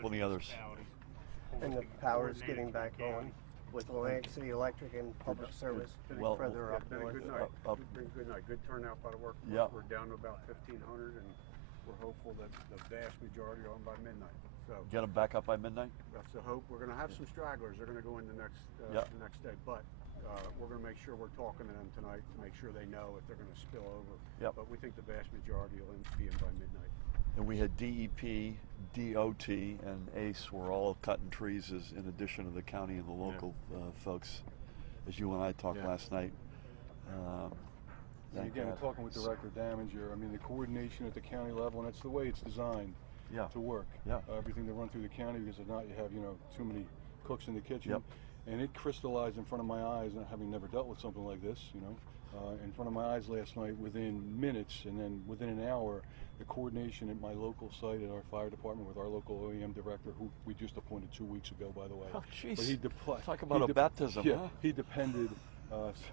Plenty others. And the power's getting back on with Atlantic City Electric and public service Well, further up Been a north. good night. Been a good night. Good turnout by the work. Yeah. We're down to about 1,500, and we're hopeful that the vast majority are on by midnight. So Get them back up by midnight? that's the hope. We're going to have some stragglers. They're going to go in the next day, but we're going to make sure we're talking to them tonight to make sure they know if they're going to spill over. Yep. But we think the vast majority will be in by midnight. And we had DEP, DOT, and ACE were all cutting trees in addition to the county and the local folks, as you and I talked last night. And again, talking with Director Damager, I mean, the coordination at the county level, and that's the way it's designed to work. Everything to run through the county, because if not, you have, too many cooks in the kitchen. And it crystallized in front of my eyes, and having never dealt with something like this, in front of my eyes last night within minutes, and then within an hour, the coordination at my local site at our fire department with our local OEM director, who we just appointed 2 weeks ago, by the way. Oh, jeez. But Talk about a baptism, Yeah, huh? he depended,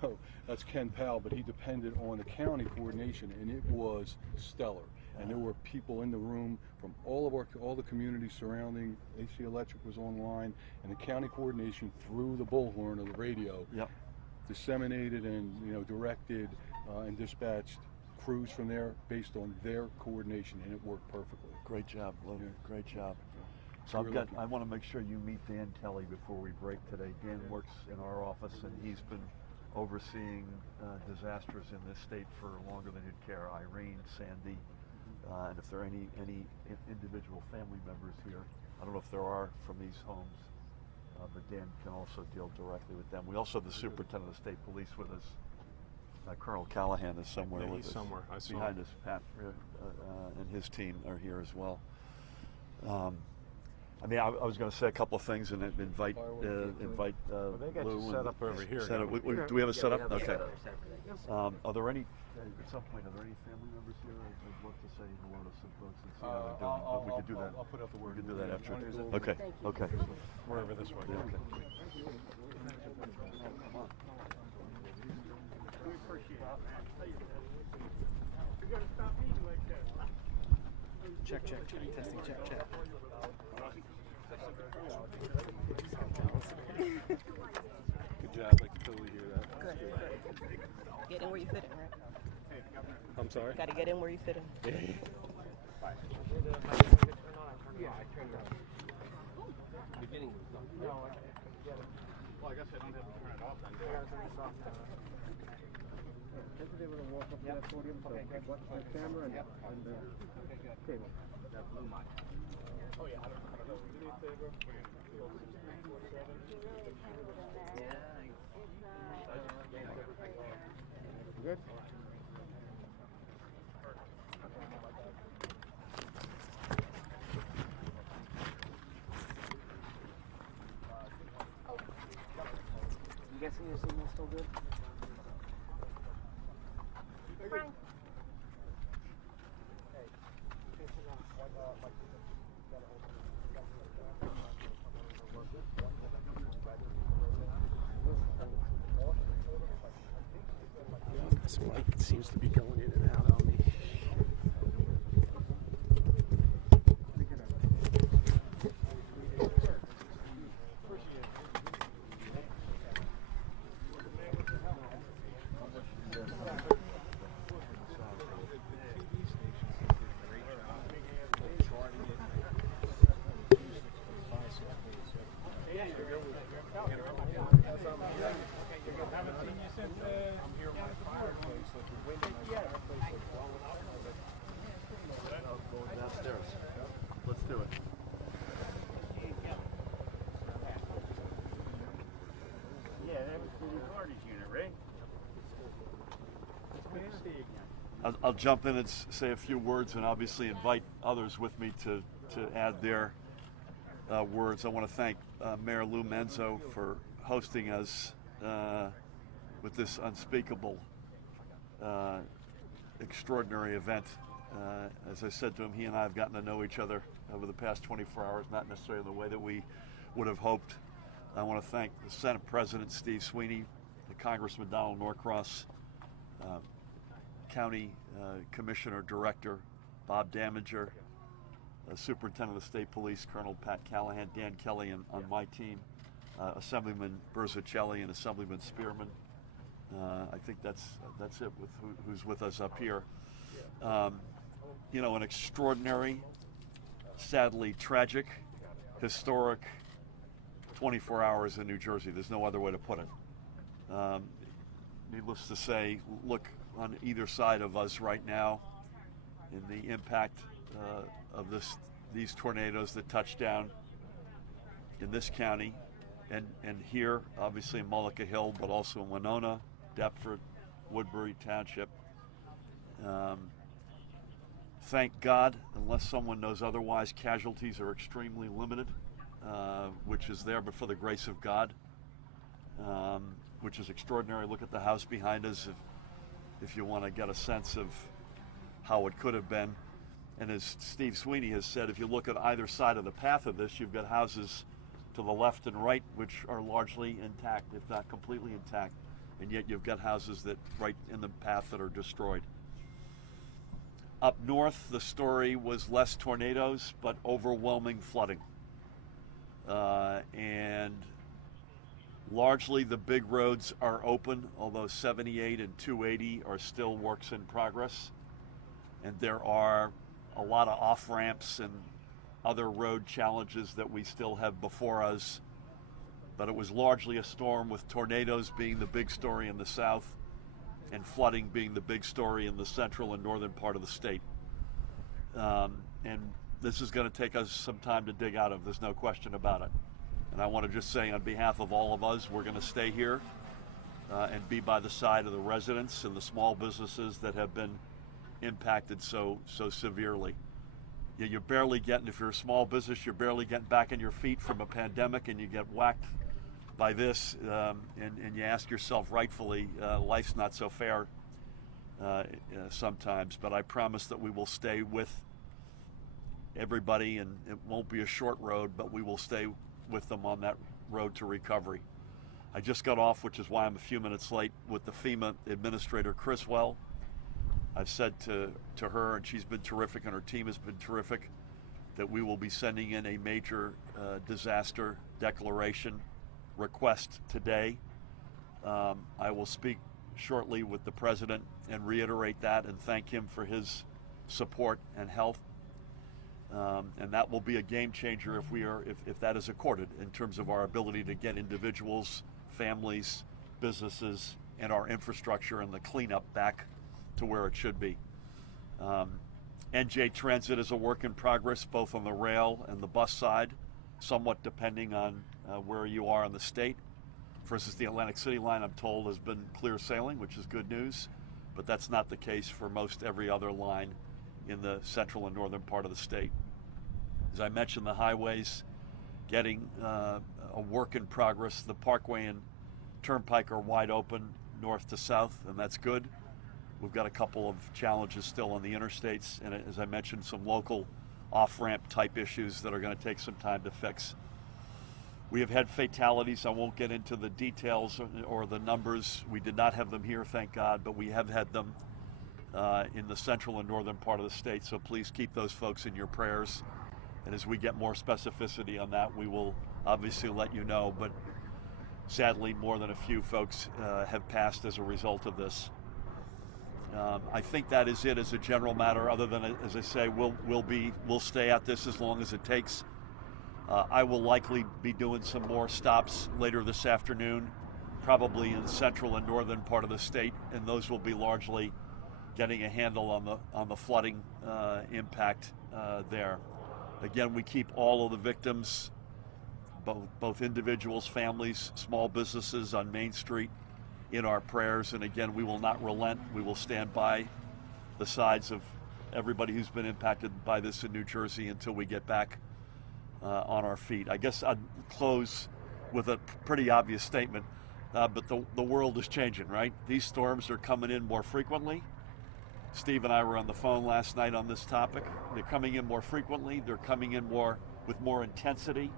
so that's Ken Powell, but he depended on the county coordination, and it was stellar. And there were people in the room from all the communities surrounding. AC Electric was online, and the county coordination through the bullhorn of the radio disseminated and directed and dispatched crews from there based on their coordination, and it worked perfectly. Great job, Logan. Great job. So I want to make sure you meet Dan Kelly before we break today. Dan works in our office, and he's been overseeing disasters in this state for longer than you'd care. Irene, Sandy, and if there are any individual family members here, I don't know if there are from these homes, but Dan can also deal directly with them. We also have the superintendent of state police with us. Colonel Callahan is somewhere with us. Somewhere. I saw behind him. us. Pat and his team are here as well. I was going to say a couple of things and invite they got Lou you set up over here. Do we have a setup? Okay. Are there any? At some point, are there any family members here? I'd love to say hello to some folks and see how they're doing. But we could do that. I'll put out the word. We could do that after. Okay. Okay. We're over this way. Okay. We appreciate it, man. You got to stop eating like that. Check, testing, check. Good job. I can totally hear that. Good. Get in where you fit in, right? I'm sorry? Got to get in where you fit in. Yeah, I turned it on. Beginning. Well, I guess I don't have to turn it off then. Just be able to walk up to that podium, so watch the camera and the table. That blue mic. Oh yeah. Good? You guessing your signal's still good? Frank. This mic seems to be going in and out on me. Going downstairs. Let's do it. Yeah, that was the recorded unit, right? It's good to see you again. I'll jump in and say a few words, and obviously invite others with me to add their words. I want to thank Mayor Lou Menzo for hosting us with this unspeakable, extraordinary event. As I said to him, he and I have gotten to know each other over the past 24 hours, not necessarily in the way that we would have hoped. I want to thank the Senate President Steve Sweeney, the Congressman Donald Norcross, County Commissioner Director Bob Damager, Superintendent of the State Police, Colonel Pat Callahan, Dan Kelly on my team, Assemblyman Berzicelli and Assemblyman Spearman. I think that's it with who's with us up here. An extraordinary, sadly tragic, historic 24 hours in New Jersey. There's no other way to put it. Needless to say, look on either side of us right now in the impact of these tornadoes that touched down in this county and here, obviously in Mullica Hill, but also in Winona, Deptford, Woodbury Township. Thank God, unless someone knows otherwise, casualties are extremely limited, which is there but for the grace of God, which is extraordinary. Look at the house behind us if you want to get a sense of how it could have been. And as Steve Sweeney has said, if you look at either side of the path of this, you've got houses to the left and right which are largely intact, if not completely intact, and yet you've got houses that right in the path that are destroyed. Up north, the story was less tornadoes, but overwhelming flooding. And largely the big roads are open, although 78 and 280 are still works in progress. And there are a lot of off-ramps and other road challenges that we still have before us. But it was largely a storm, with tornadoes being the big story in the south and flooding being the big story in the central and northern part of the state. And this is going to take us some time to dig out of, there's no question about it. And I want to just say on behalf of all of us, we're going to stay here and be by the side of the residents and the small businesses that have been impacted so severely. You're barely getting, if you're a small business, you're barely getting back on your feet from a pandemic, and you get whacked by this, and you ask yourself rightfully, life's not so fair sometimes, but I promise that we will stay with everybody, and it won't be a short road, but we will stay with them on that road to recovery. I just got off, which is why I'm a few minutes late, with the FEMA Administrator Criswell. I've said to her, and she's been terrific, and her team has been terrific, that we will be sending in a major disaster declaration request today. I will speak shortly with the President and reiterate that and thank him for his support and help. And that will be a game changer if that is accorded, in terms of our ability to get individuals, families, businesses, and our infrastructure and the cleanup back to where it should be. NJ Transit is a work in progress, both on the rail and the bus side, somewhat depending on where you are in the state. For instance, the Atlantic City line, I'm told, has been clear sailing, which is good news, but that's not the case for most every other line in the central and northern part of the state. As I mentioned, the highways getting a work in progress. The Parkway and Turnpike are wide open north to south, and that's good. We've got a couple of challenges still on the interstates, and as I mentioned, some local off-ramp type issues that are going to take some time to fix. We have had fatalities. I won't get into the details or the numbers. We did not have them here, thank God, but we have had them in the central and northern part of the state, so please keep those folks in your prayers. And as we get more specificity on that, we will obviously let you know, but sadly more than a few folks have passed as a result of this. I think that is it as a general matter, other than, as I say, we'll stay at this as long as it takes. I will likely be doing some more stops later this afternoon, probably in the central and northern part of the state, and those will be largely getting a handle on the flooding impact there. Again, we keep all of the victims, both individuals, families, small businesses on Main Street, in our prayers. And again, we will not relent. We will stand by the sides of everybody who's been impacted by this in New Jersey until we get back on our feet. I guess I'd close with a pretty obvious statement, but the world is changing, right? These storms are coming in more frequently. Steve and I were on the phone last night on this topic. They're coming in more frequently. They're coming in with more intensity.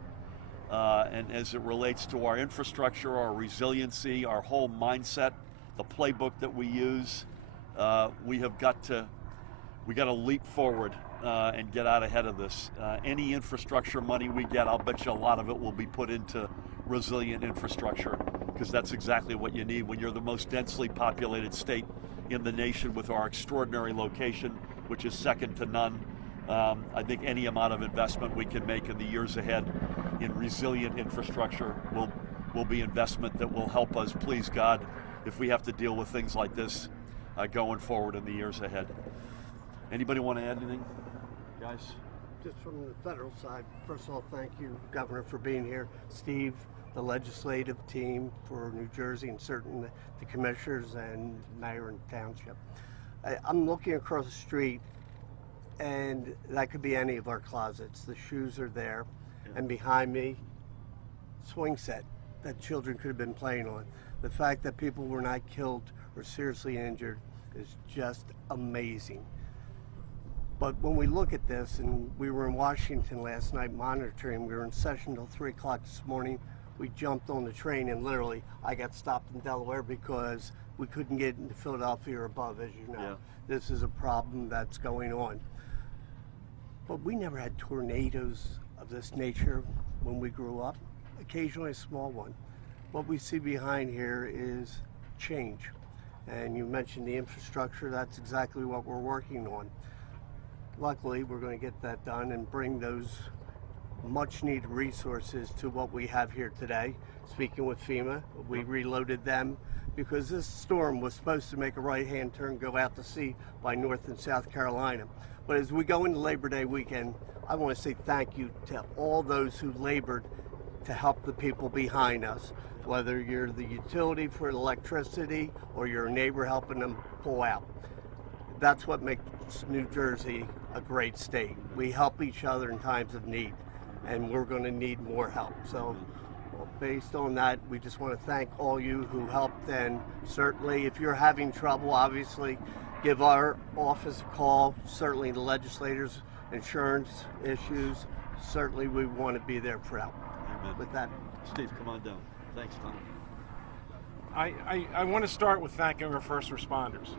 And as it relates to our infrastructure, our resiliency, our whole mindset, the playbook that we use, we got to leap forward and get out ahead of this. Any infrastructure money we get, I'll bet you a lot of it will be put into resilient infrastructure, because that's exactly what you need when you're the most densely populated state in the nation with our extraordinary location, which is second to none. I think any amount of investment we can make in the years ahead in resilient infrastructure will be investment that will help us, please God, if we have to deal with things like this going forward in the years ahead. Anybody want to add anything, guys? Just from the federal side, first of all, thank you, Governor, for being here. Steve, the legislative team for New Jersey, and certainly the commissioners and mayor and township. I'm looking across the street, and that could be any of our closets. The shoes are there, and behind me, swing set that children could have been playing on. The fact that people were not killed or seriously injured is just amazing. But when we look at this, and we were in Washington last night monitoring, we were in session till 3 o'clock this morning. We jumped on the train, and literally I got stopped in Delaware because we couldn't get into Philadelphia or above, as you know. Yeah. This is a problem that's going on. But we never had tornadoes of this nature when we grew up, occasionally a small one. What we see behind here is change. And you mentioned the infrastructure, that's exactly what we're working on. Luckily, we're going to get that done and bring those much needed resources to what we have here today. Speaking with FEMA, we reloaded them because this storm was supposed to make a right-hand turn, go out to sea by North and South Carolina. But as we go into Labor Day weekend, I want to say thank you to all those who labored to help the people behind us, whether you're the utility for electricity or you're a neighbor helping them pull out. That's what makes New Jersey a great state. We help each other in times of need, and we're going to need more help. So based on that, we just want to thank all you who helped, and certainly if you're having trouble, obviously give our office a call. Certainly the legislators, insurance issues, certainly we want to be there for help. Amen. With that, Steve, come on down. Thanks, Tom. I want to start with thanking our first responders.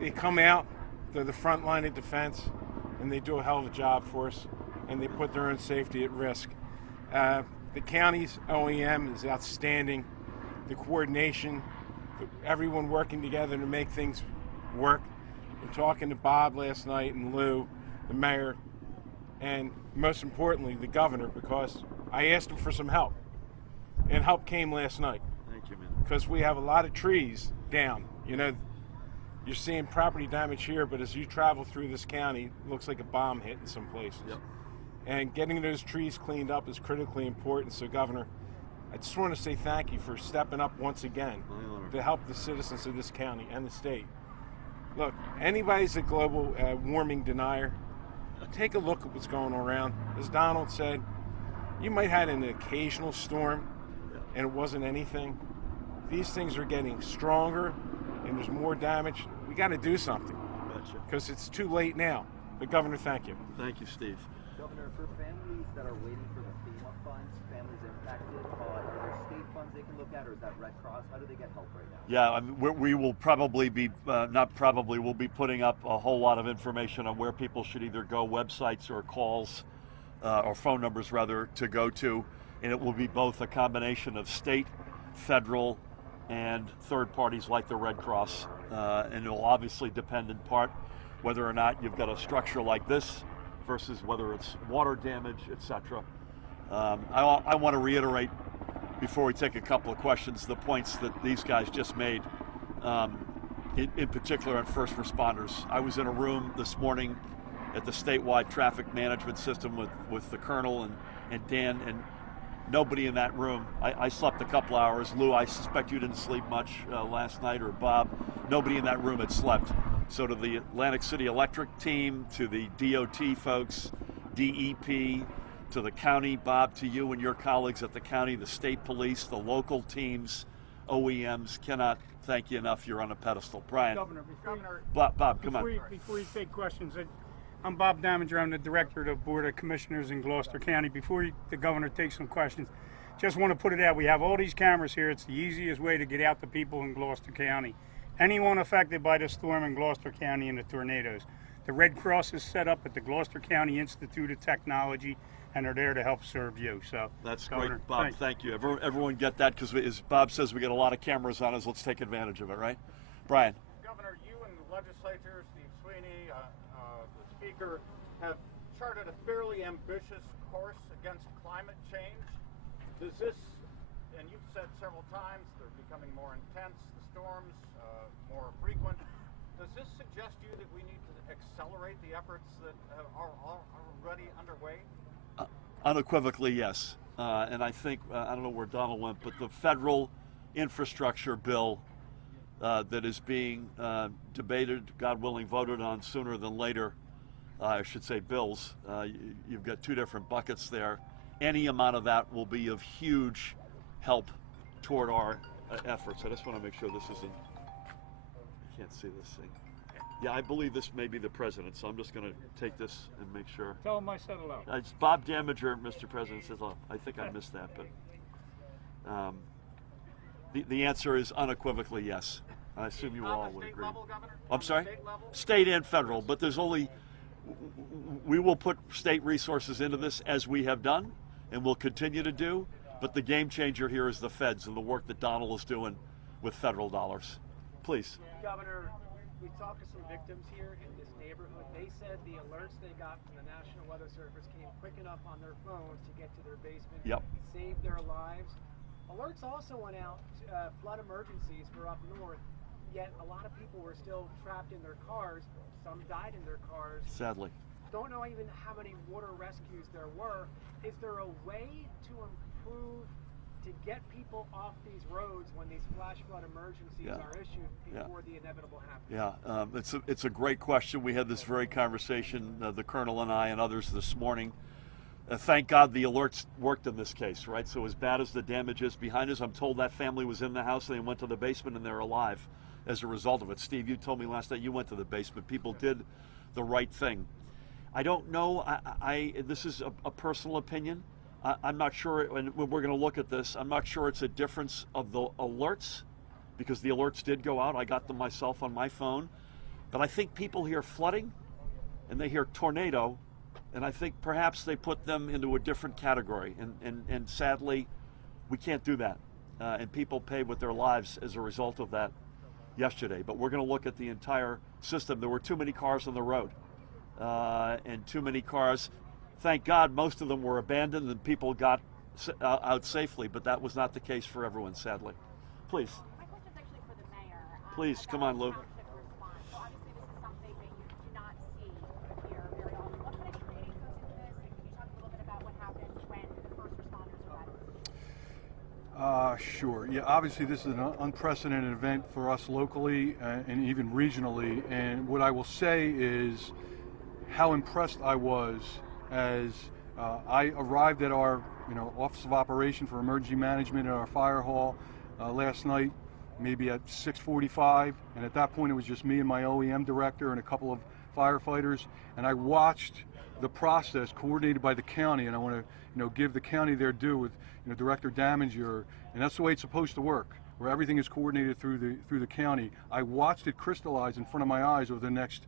They come out, they're the front line of defense, and they do a hell of a job for us, and they put their own safety at risk. The county's OEM is outstanding. The coordination, everyone working together to make things work. And talking to Bob last night and Lou, the mayor, and most importantly, the governor, because I asked him for some help. And help came last night. Thank you, man. Because we have a lot of trees down. You know, you're seeing property damage here, but as you travel through this county, it looks like a bomb hit in some places. Yep. And getting those trees cleaned up is critically important. So, Governor, I just want to say thank you for stepping up once again to help the citizens of this county and the state. Look, anybody's a global warming denier. Take a look at what's going around. As Donald said, you might have had an occasional storm and it wasn't anything. These things are getting stronger and there's more damage. We got to do something. Gotcha. Because it's too late now. But Governor, thank you. Thank you, Steve. Governor, for families that are waiting for the FEMA funds, families impacted, are there state funds they can look at, or is that Red Cross? How do they get help right now? Yeah, I mean, we will probably be, we'll be putting up a whole lot of information on where people should either go, websites or calls, or phone numbers rather, to go to. And it will be both a combination of state, federal, and third parties like the Red Cross. And it will obviously depend in part whether or not you've got a structure like this versus whether it's water damage, etc. I want to reiterate, before we take a couple of questions, the points that these guys just made, in particular on first responders. I was in a room this morning at the statewide traffic management system with the Colonel and Dan, and nobody in that room. I slept a couple hours. Lou, I suspect you didn't sleep much last night, or Bob. Nobody in that room had slept. So to the Atlantic City Electric team, to the DOT folks, DEP, to the county, Bob, to you and your colleagues at the county, the state police, the local teams, OEMs, cannot thank you enough. You're on a pedestal. Brian. Governor, Bob, come on. Before you take questions, I'm Bob Damager. I'm the director of the Board of Commissioners in Gloucester County. Before the governor takes some questions, just want to put it out. We have all these cameras here. It's the easiest way to get out to people in Gloucester County. Anyone affected by the storm in Gloucester County and the tornadoes, The Red Cross is set up at the Gloucester County Institute of Technology, and are there to help serve you. So that's Governor, great, Bob. Thank you. Everyone get that, because as Bob says, we got a lot of cameras on us. Let's take advantage of it, right? Brian. Governor, you and the legislature, Steve Sweeney, the Speaker, have charted a fairly ambitious course against climate change. Does this, and you've said several times, they're becoming more intense, the storms more frequent. Does this suggest to you that we need to accelerate the efforts that are already underway? Unequivocally, yes. And I think, I don't know where Donald went, but the federal infrastructure bill that is being debated, God willing, voted on sooner than later, I should say bills, you've got two different buckets there. Any amount of that will be of huge help toward our efforts. I just want to make sure this isn't, I can't see this thing. Yeah, I believe this may be the president, so I'm just going to take this and make sure. Tell him I said hello. It's Bob Damager, Mr. President, says, oh, I think I missed that, but the answer is unequivocally yes. I assume you all would agree. Level, Governor? I'm sorry? State level? State and federal, but there's only, we will put state resources into this as we have done, and will continue to do, but the game changer here is the feds and the work that Donald is doing with federal dollars. Please. Governor, we talked to some victims here in this neighborhood. They said the alerts they got from the National Weather Service came quick enough on their phones to get to their basement, saved their lives. Alerts also went out, flood emergencies for up north, yet a lot of people were still trapped in their cars. Some died in their cars. Sadly. Don't know even how many water rescues there were. Is there a way to improve to get people off these roads when these flash flood emergencies are issued before the inevitable happens? Yeah, it's a great question. We had this very conversation, the Colonel and I and others this morning. Thank God the alerts worked in this case, right? So as bad as the damage is behind us, I'm told that family was in the house and they went to the basement and they're alive as a result of it. Steve, you told me last night you went to the basement. People did the right thing. I don't know, this is a personal opinion. I'm not sure, and we're going to look at this, I'm not sure it's a difference of the alerts, because the alerts did go out. I got them myself on my phone. But I think people hear flooding and they hear tornado, and I think perhaps they put them into a different category. And sadly, we can't do that. And people pay with their lives as a result of that yesterday. But we're going to look at the entire system. There were too many cars on the road, and too many cars. Thank God most of them were abandoned and people got out safely, but that was not the case for everyone, sadly. Please. My question is actually for the mayor. Please, come on, Lou. So obviously this is something that you do not see here very often. What kind of training goes into this? And can you talk a little bit about what happens when the first responders arrive? Sure. Yeah, obviously this is an unprecedented event for us locally and even regionally. And what I will say is how impressed I was as I arrived at our Office of Operation for Emergency Management in our fire hall last night, maybe at 6:45, and at that point it was just me and my OEM director and a couple of firefighters, and I watched the process coordinated by the county, and I want to give the county their due with Director Damager, and that's the way it's supposed to work, where everything is coordinated through the county. I watched it crystallize in front of my eyes over the next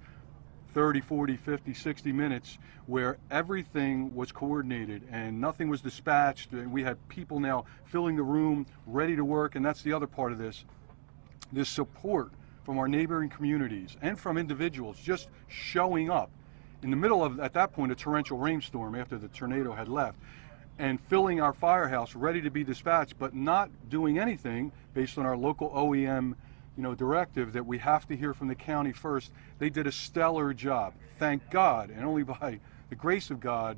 30, 40, 50, 60 minutes, where everything was coordinated and nothing was dispatched, and we had people now filling the room ready to work. And that's the other part of this support from our neighboring communities and from individuals just showing up in the middle of, at that point, a torrential rainstorm after the tornado had left, and filling our firehouse ready to be dispatched, but not doing anything based on our local OEM directive that we have to hear from the county first. They did a stellar job. Thank God, and only by the grace of God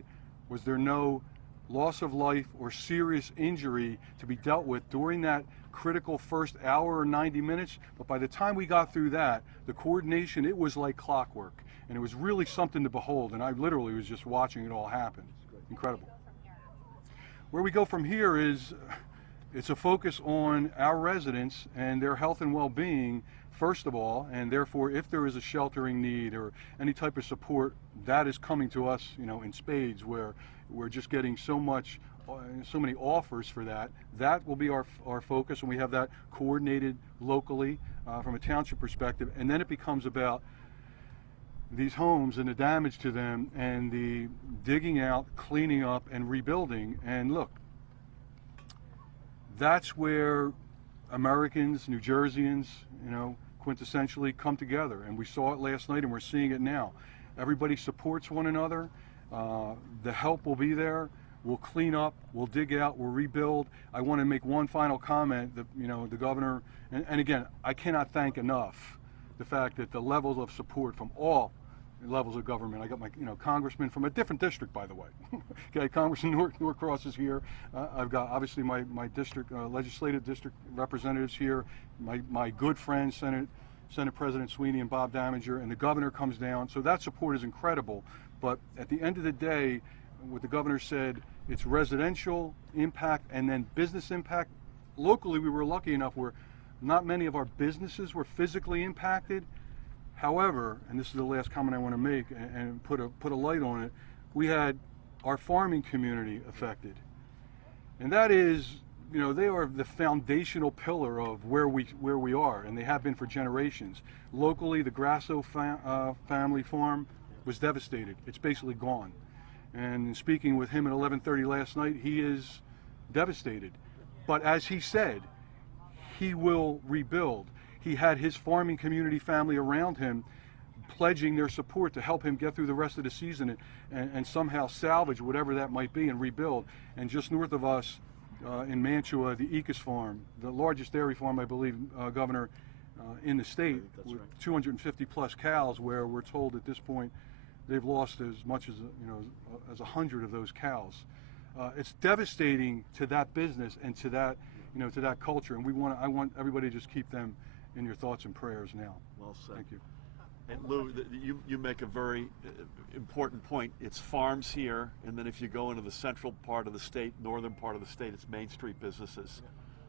was there no loss of life or serious injury to be dealt with during that critical first hour or 90 minutes. But by the time we got through that, the coordination, it was like clockwork. And it was really something to behold. And I literally was just watching it all happen. Incredible. Where we go from here is, it's a focus on our residents and their health and well-being, first of all, and therefore if there is a sheltering need or any type of support, that is coming to us, in spades, where we're just getting so many offers for that. That will be our focus, and we have that coordinated locally from a township perspective. And then it becomes about these homes and the damage to them and the digging out, cleaning up, and rebuilding. And look, that's where Americans, New Jerseyans, quintessentially come together. And we saw it last night, and we're seeing it now. Everybody supports one another. The help will be there. We'll clean up, we'll dig out, we'll rebuild. I want to make one final comment that, the governor, and again, I cannot thank enough the fact that the levels of support from all levels of government. I got my, congressman from a different district, by the way. Okay, Congressman Norcross is here. I've got obviously my district, legislative district representatives here. My good friends, Senate President Sweeney and Bob Daminger, and the governor comes down. So that support is incredible. But at the end of the day, what the governor said, it's residential impact and then business impact. Locally, we were lucky enough where not many of our businesses were physically impacted. However, and this is the last comment I want to make and put a light on it, we had our farming community affected. And that is, they are the foundational pillar of where we are, and they have been for generations. Locally, the Grasso family farm was devastated. It's basically gone. And in speaking with him at 11:30 last night, he is devastated. But as he said, he will rebuild. He had his farming community family around him pledging their support to help him get through the rest of the season and somehow salvage whatever that might be and rebuild. And just north of us in Mantua, the Ecus farm, the largest dairy farm, I believe, Governor, in the state, with 250 plus cows, where we're told at this point they've lost as much as 100 of those cows. It's devastating to that business and to that to that culture, and I want everybody to just keep them in your thoughts and prayers now. Well said. Thank you. And Lou, you make a very important point. It's farms here, and then if you go into the central part of the state, northern part of the state, it's Main Street businesses.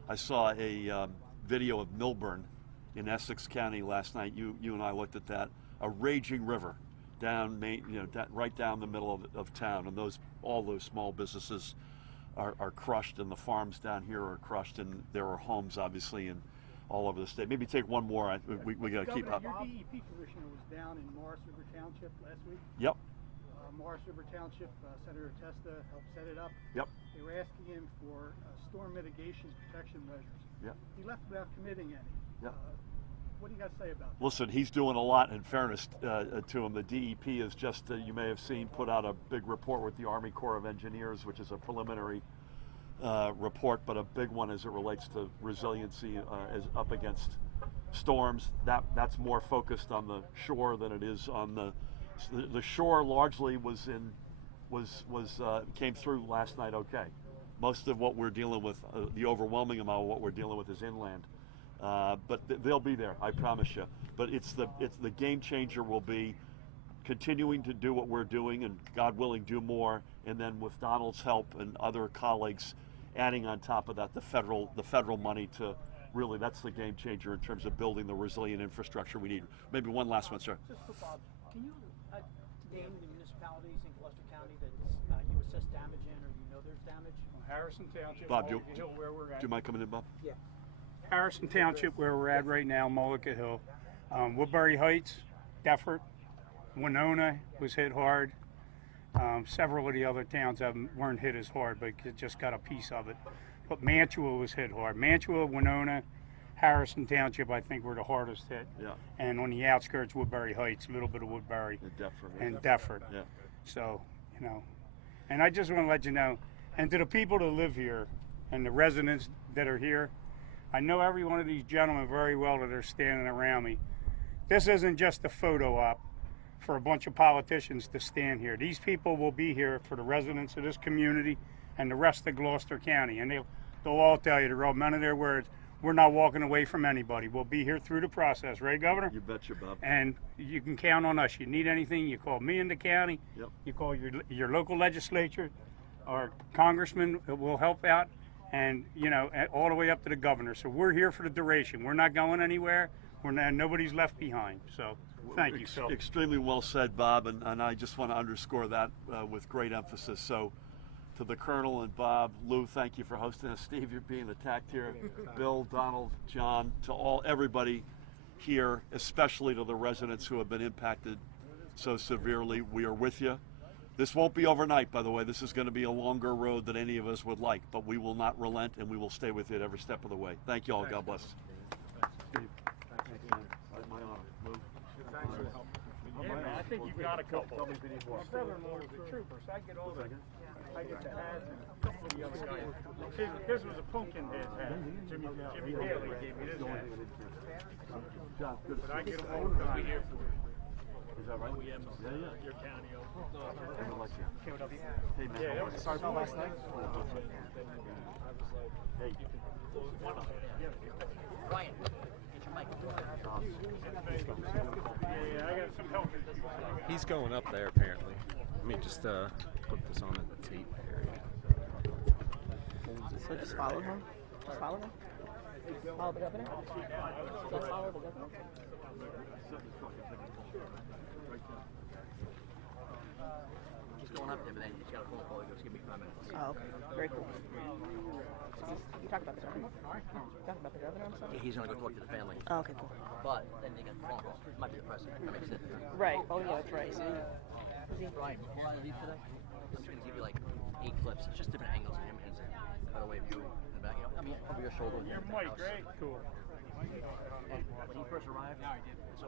I saw a video of Milburn in Essex County last night. You and I looked at that. A raging river down right down the middle of town, and all those small businesses are crushed, and the farms down here are crushed, and there are homes obviously in all over the state. Maybe take one more. We got to keep up. Your DEP commissioner was down in Morris River Township last week. Yep. Morris River Township, Senator Testa helped set it up. Yep. They were asking him for storm mitigation protection measures. Yep. He left without committing any. Yep. What do you got to say about that? Listen, he's doing a lot. In fairness to him, the DEP is just, you may have seen, put out a big report with the Army Corps of Engineers, which is a preliminary report, but a big one as it relates to resiliency as up against storms. That's more focused on the shore than it is on the shore. Largely came through last night. Okay, most of what we're dealing with, the overwhelming amount of what we're dealing with, is inland. But they'll be there, I promise you. But it's the game changer will be continuing to do what we're doing, and God willing, do more. And then with Donald's help and other colleagues, adding on top of that the federal money to really, that's the game changer in terms of building the resilient infrastructure we need. Maybe one last one, sir. Just for Bob, can you name the municipalities in Gloucester County that you assess damage in, or you know there's damage? Harrison Township, Bob, Mulligan Hill, where we're at. Do you mind coming in, Bob? Yeah. Harrison Township, where we're at right now, Mulligan Hill. Woodbury Heights, Deffert, Winona was hit hard. Several of the other towns weren't hit as hard, but just got a piece of it. But Mantua was hit hard. Mantua, Winona, Harrison Township, I think, were the hardest hit. Yeah. And on the outskirts, Woodbury Heights, a little bit of Woodbury. And Deffert. Yeah. So, and I just want to let you know, and to the people that live here and the residents that are here, I know every one of these gentlemen very well that are standing around me. This isn't just a photo op for a bunch of politicians to stand here. These people will be here for the residents of this community and the rest of Gloucester County. And they'll all tell you, to roll none of their words, we're not walking away from anybody. We'll be here through the process, right, Governor? You betcha, Bob. And you can count on us. You need anything, you call me in the county. Yep. You call your local legislature. Our congressman will help out, and all the way up to the governor. So we're here for the duration. We're not going anywhere. Nobody's left behind. So thank you, Phil. Extremely well said, Bob, and I just want to underscore that with great emphasis. So to the Colonel and Bob, Lou, thank you for hosting us. Steve, you're being attacked here. Bill, Donald, John, to everybody here, especially to the residents who have been impacted so severely. We are with you. This won't be overnight, by the way. This is going to be a longer road than any of us would like, but we will not relent, and we will stay with it every step of the way. Thank you all. God bless. Steve. My honor. Lou. Thanks for the help. Yeah, man, I think you've got a couple. My brother-in-law was a trooper, so I get all the, I get the hats and a couple of the other guys. This was a Pumpkinhead hat. Jimmy Daly gave me this hat. John, good. But I get them all the time. Here for Is that right? your county. Hey, man. Yeah, that was sorry for last night. Hey. Ryan, get your mic. Yeah, I got some help. He's going up there apparently. Let me just put this on the tape here. So just follow him. Just follow him. Follow the governor. Just follow the governor. He's going up there, but then he's got a phone call. He goes, give me 5 minutes. Oh, okay. Very cool. You talked about the governor? You talked about the governor or something? Yeah, he's going to go talk to the family. Oh, okay, cool. But then they got the phone call. It might be the president. That makes sense. Right. Oh, yeah, that's right. Ryan, before I leave today, I'm just going to give you like 8 clips. It's just different angles of him and his cutaway view in the back. You know, I mean, over your shoulder. Your mic, right? Cool. When he first arrived, so